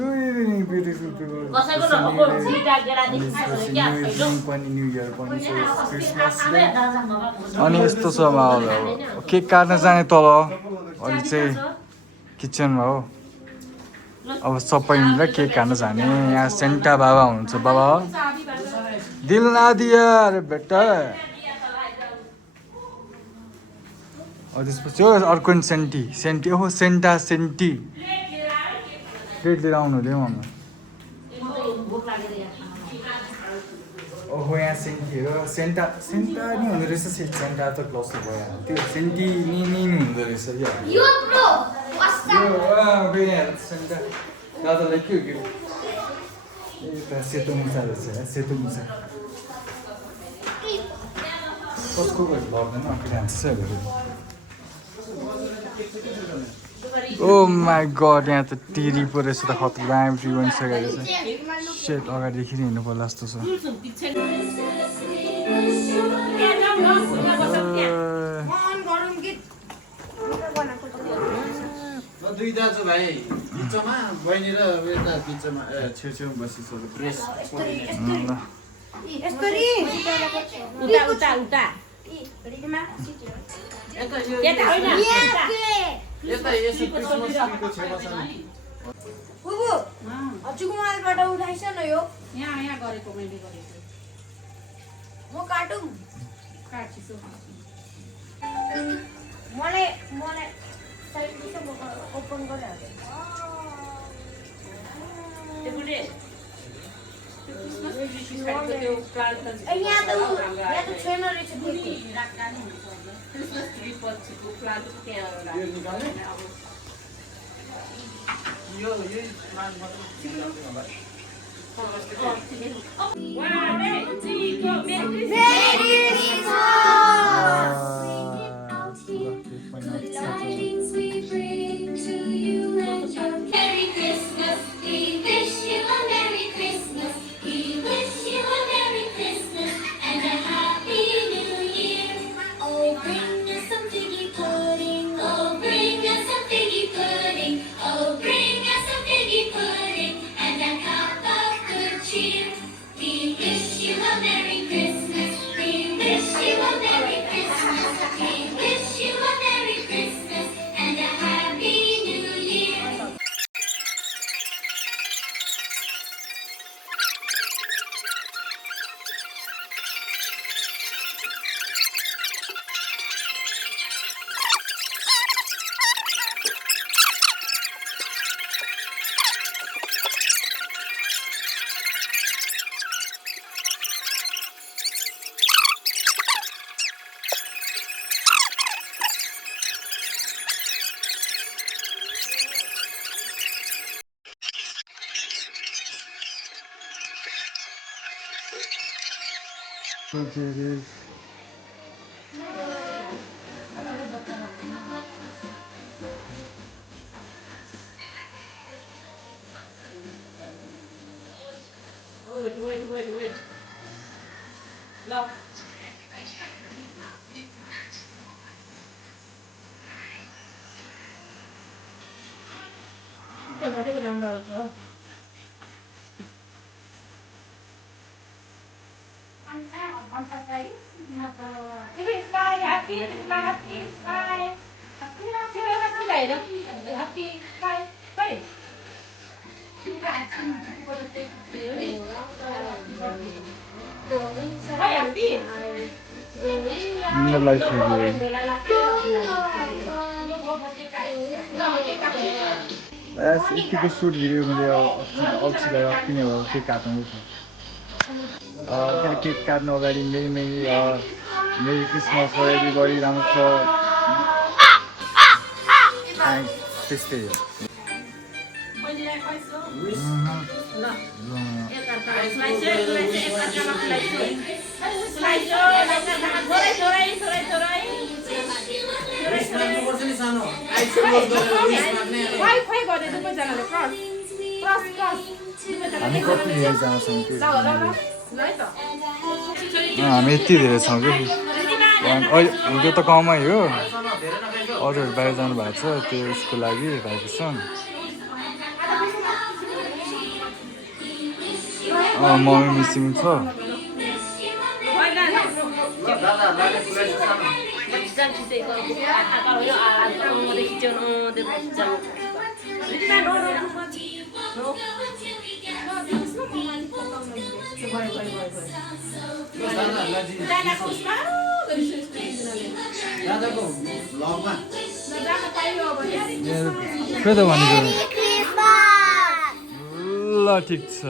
Good beautiful people. कसैको रकमको छिटा गेडा देखिन्छ क्या पहिलो पनि न्यू इयर पनि क्रिसमस डे अनि अनि यस्तो छ माहौल अब केक काट्न जाने तल अहिले चाहिँ किचनमा हो अब सबै मिलेर केक काट्न जाने यहाँ सेन्टा बाबा हुनुहुन्छ बाबा दिल ना दिया अरे बेटा त्यसपछि हो अर्को सेन्टी सेन्टी ओहो सेन्टा सेन्टी प्लेट लिएर आउनु हुँदै मम्मी ओहो यहाँ सेन्टीहरू सेन्टा सेन्टा नि हुँदो रहेछ सेन्टा त क्लस भयो त्यो सेन्टी नि हुँदो रहेछ क्या सेन्टा दादालाई के हो कि यता सेतो मुसा रहेछ सेतो मुसा कसको लग्दैन अगाडि ओ माई गड यहाँ त टिरी पो रहेछ त खतरा एमटी बनिसकेको रहेछ सेट अगाडिदेखि हिँड्नु पर्ला जस्तो छ दुई दाजु भाइ बिचमा बहिनी र यता बिचमा छेउछेउ बसिसक्यो प्रेस उता उता उता यता होइन यता यसो क्रिसमस ट्रीको छेउमा छ नि बुबु हजुरको मोबाइलबाट उठाइछ न यो यहाँ गरेको मैले गरेको म काटौँ काट्छु मलाई साइडबाट ओपन गरिहाल्छु यहाँ त छैन रहेछ क्रिसमस ट्री पछिको प्लान्ट त्यहाँ यो प्लान्ट मात्र Wait. Look. यतिको सुट भिडियो मैले अल्छीलाई किन हो केक काट्नु केक काट्नु अगाडि मेरी क्रिसमस हो एभ्रीबडी राम्रो छ त्यस्तै हो हामी कति धेरै जान्छौँ हामी यति धेरै छौँ कि हुँदो त कमै हो अरूहरू बाहिर जानु भएको छ त्यो उसको लागि भाइको सँग मम्मी मिसिङ छ दादा लाने पुरै सानो दादा लाजी दादाको लगमा फेरि त भनेको ल ठिक छ